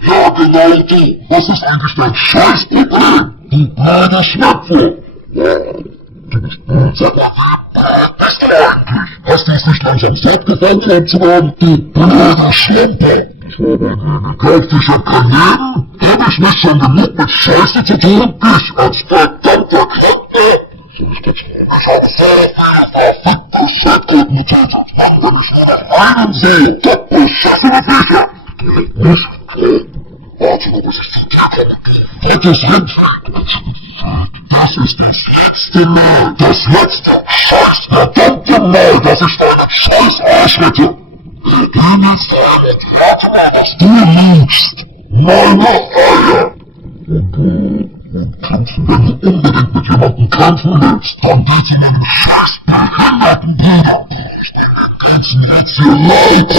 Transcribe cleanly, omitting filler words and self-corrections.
Ja, genau du. Was ist eigentlich dein Scheißproblem? Du blöde Schnepfe. Du bist böse. Bist du eigentlich? Hast du es nicht langsam satt gefangen zu haben, du blöde Schlampe? Gekauft, ich hab kein Leben? Hab ich nicht schon genug mit Scheiße zu tun? Ich als verdammter Klempner? Soll ich dazu? Ich habe sehr viele verfickte Schildkröten getötet. Wenn ich nur noch einen sehe, dann beschissene Bücher. Nicht? Warte nur, bis ich zu dir komme. Gottes Rind. Das ist das letzte Mal, das letzte scheiß verdammte Mal, dass ich deinen scheiß Arsch hätte. Du willst warte mal, dass du liebst. Meine Eier. Und kämpfen, wenn du unbedingt mit jemandem kämpfen willst, dann geht's in einen scheiß behinderten Bruder. Ich bin den ganzen Rätsel leid.